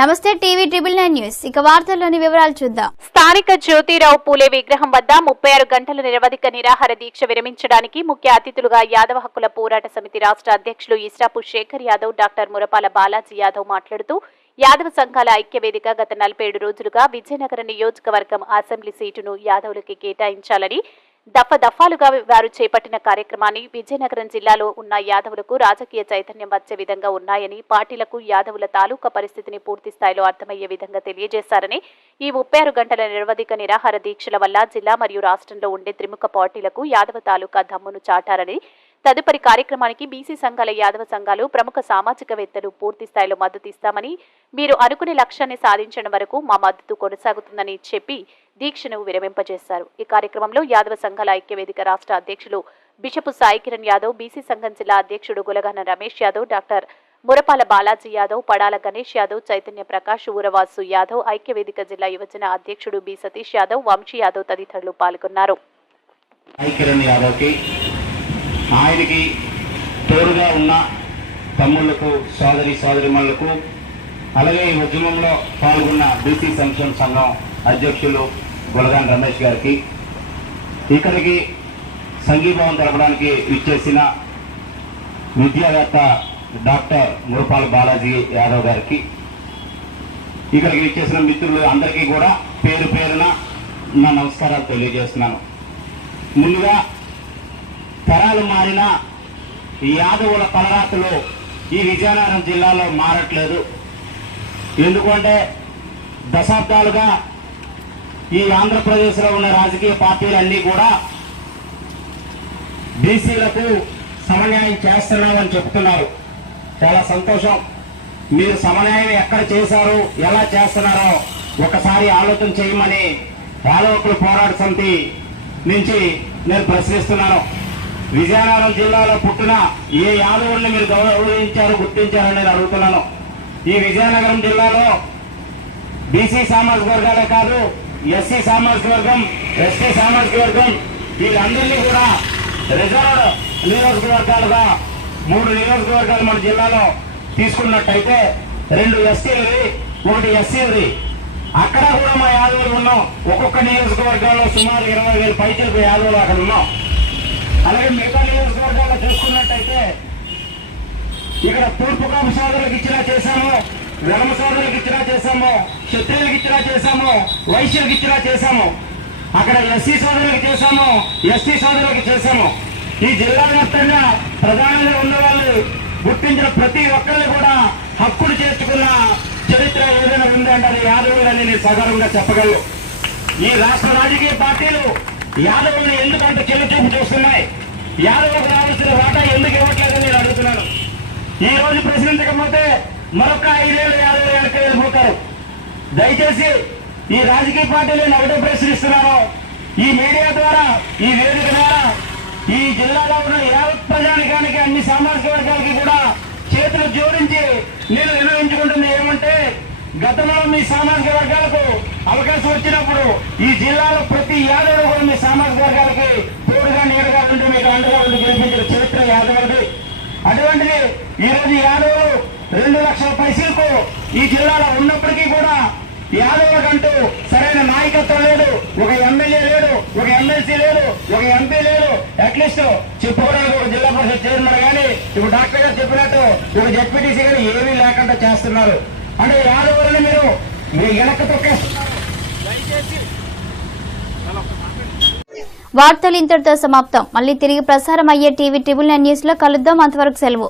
నమస్తే TV triple 9 news ఇక వార్తల్లోని వివరాలు చూద్దాం. స్థానిక జ్యోతిరావు పూలే విగ్రహం వద్ద 36 గంటల నిరవధిక నిరాహార దీక్ష విరమించడానికి ముఖ్య అతిథులుగా యాదవ హక్కుల పోరాట సమితి రాష్ట్ర అధ్యక్షులు ఇస్రాపు శేఖర్ యాదవ్, డాక్టర్ మురపాల బాలాజీ యాదవ్ మాట్లాడుతూ యాదవ సంఘాల ఐక్యవేదిక గత 47 రోజులుగా విజయనగరం నియోజకవర్గం అసెంబ్లీ సీటును యాదవులకి కేటాయించాలని దఫాలుగా వారు చేపట్టిన కార్యక్రమాన్ని విజయనగరం జిల్లాలో ఉన్న యాదవులకు రాజకీయ చైతన్యం వచ్చే విధంగా ఉన్నాయని, పార్టీలకు యాదవుల తాలూకా పరిస్థితిని పూర్తి స్థాయిలో అర్థమయ్యే విధంగా తెలియజేశారని, ఈ 36 గంటల నిరవధిక నిరాహార దీక్షల వల్ల జిల్లా మరియు రాష్ట్రంలో ఉండే త్రిముఖ పార్టీలకు యాదవ తాలూకా దమ్మును చాటారని, తదుపరి కార్యక్రమానికి బీసీ సంఘాల యాదవ సంఘాలు ప్రముఖ సామాజికవేత్తలు పూర్తి స్థాయిలో మద్దతు ఇస్తామని, మీరు అనుకునే లక్ష్యాన్ని సాధించడం వరకు మా మద్దతు కొనసాగుతుందని చెప్పి దీక్షను విరమింపజేశారు. ఈ కార్యక్రమంలో యాదవ సంఘాల ఐక్యవేదిక రాష్ట్ర అధ్యక్షులు బిషపు సాయి కిరణ్ యాదవ్, బీసీ సంఘం జిల్లా అధ్యక్షుడు గులగాన రమేష్ యాదవ్, డాక్టర్ మురపాల బాలాజీ యాదవ్, పడాల గణేష్ యాదవ్, చైతన్య ప్రకాష్, ఊరవాసు యాదవ్, ఐక్యవేదిక జిల్లా యువజన అధ్యక్షుడు బి సతీష్ యాదవ్, వంశీ యాదవ్ తదితరులు పాల్గొన్నారు. ఆయనకి తోడుగా ఉన్న తమ్ముళ్లకు, సోదరిమణులకు, అలాగే ఈ ఉద్యమంలో పాల్గొన్న బీసీ సంక్షేమ సంఘం అధ్యక్షులు గులగాన రమేష్ గారికి, ఇక్కడికి సంఘీభావం తెలపడానికి ఇచ్చేసిన విద్యావేత్త డాక్టర్ మురపాల బాలాజీ యాదవ్ గారికి, ఇక్కడికి ఇచ్చేసిన మిత్రులు అందరికీ కూడా పేరు పేరున నా నమస్కారాలు తెలియజేస్తున్నాను. ముందుగా తరాలు మారిన యాదవుల తలరాతలు ఈ విజయనగరం జిల్లాలో మారట్లేదు. ఎందుకంటే దశాబ్దాలుగా ఈ ఆంధ్రప్రదేశ్లో ఉన్న రాజకీయ పార్టీలన్నీ కూడా బీసీలకు సమన్యాయం చేస్తున్నామని చెప్తున్నారు. చాలా సంతోషం. మీరు సమన్యాయం ఎక్కడ చేశారు, ఎలా చేస్తున్నారో ఒకసారి ఆలోచన చేయమని యాదవ హక్కుల పోరాట సమితి నుంచి నేను ప్రశ్నిస్తున్నాను. విజయనగరం జిల్లాలో పుట్టిన ఏ యాదవుల్ని మీరు గౌరవించారు, గుర్తించారని నేను అడుగుతున్నాను. ఈ విజయనగరం జిల్లాలో బీసీ సామాజిక వర్గాలే కాదు, ఎస్సీ సామాజిక వర్గం, ఎస్టీ సామాజిక వర్గం, వీళ్ళందరినీ కూడా రిజర్వ్డ్ నియోజకవర్గాలుగా 3 నియోజకవర్గాలు మన జిల్లాలో తీసుకున్నట్టయితే 2 ఎస్టీలది, 1 ఎస్సీలది. అక్కడ కూడా మా యాదవులు ఉన్నాం. ఒక్కొక్క నియోజకవర్గంలో సుమారు 20,000 పైచలకు యాదవులు అక్కడ ఉన్నాం. అలాగే మిగతా నియోజకవర్గాల్లో చూసుకున్నట్టయితే ఇక్కడ తూర్పు కాపు సోదరులకు ఇచ్చినా చేశాము, వెలమ సోదరులకు ఇచ్చినా చేశాము, క్షత్రియులకు ఇచ్చినా చేశాము, వైశ్యులకు ఇచ్చినా చేశాము. అక్కడ ఎస్సీ సోదరులకు చేశాము, ఎస్టీ సోదరులకు చేశాము. ఈ జిల్లా వ్యాప్తంగా ప్రధానంగా ఉన్న వాళ్ళు గుర్తించిన ప్రతి ఒక్కరిని కూడా హక్కులు చేర్చుకున్న చరిత్ర ఏదైనా ఉందంటే అది యాదవులని నేను సగర్వంగా చెప్పగలను. ఈ రాష్ట్ర రాజకీయ పార్టీలు యాదవుల్ని ఎందుకంత చెల్లుచూపు చూస్తున్నాయి, యాదవులకు రావాల్సిన వాటా ఎందుకు ఇవ్వట్లేదని నేను అడుగుతున్నాను. ఈ రోజు ప్రశ్నించకపోతే మరొక 5 ఏళ్ళు యాదవులు వెనక్కి వెళ్ళిపోతారు. దయచేసి ఈ రాజకీయ పార్టీలను ఒకటే ప్రశ్నిస్తున్నాను. ఈ మీడియా ద్వారా, ఈ వేదిక ద్వారా ఈ జిల్లాలో ఉన్న యావత్ ప్రజానికానికి, అన్ని సామాజిక వర్గాలకి కూడా చేతులు జోడించి నేను నిర్ణయించుకుంటుంది ఏమంటే, గతంలో మీ సామాజిక వర్గాలకు అవకాశం వచ్చినప్పుడు ఈ జిల్లాలో ప్రతి యాదవుడు కూడా మీ సామాజిక వర్గాలకి తోడుగా నీడగా ఉండి మీకు అండగా ఉండి గెలిపించిన చరిత్ర యాదవుడి. అటువంటిది ఈరోజు యాదవులు 2 లక్షల పైసలకు ఈ జిల్లాలో ఉన్నప్పటికీ కూడా యాదవులకంటూ సరైన నాయకత్వం లేదు. ఒక ఎమ్మెల్యే లేడు, ఒక ఎమ్మెల్సీ లేదు, ఒక ఎంపీ లేదు. అట్లీస్ట్ చెప్పుకోవడానికి ఒక జిల్లా పరిషత్ చైర్మన్ కానీ, ఇప్పుడు డాక్టర్ గారు చెప్పినట్టు ఒక జెడ్పీటీసీ కానీ ఏమీ లేకుండా చేస్తున్నారు. అంటే యాదవులను మీరు వెనక్కి తొక్కేస్తున్నారు. వార్తలు ఇంతటితో సమాప్తం. మళ్ళీ తిరిగి ప్రసారం అయ్యే టీవీ ట్రిబుల్ 9 న్యూస్ లో కలుద్దాం. అంతవరకు సెలవు.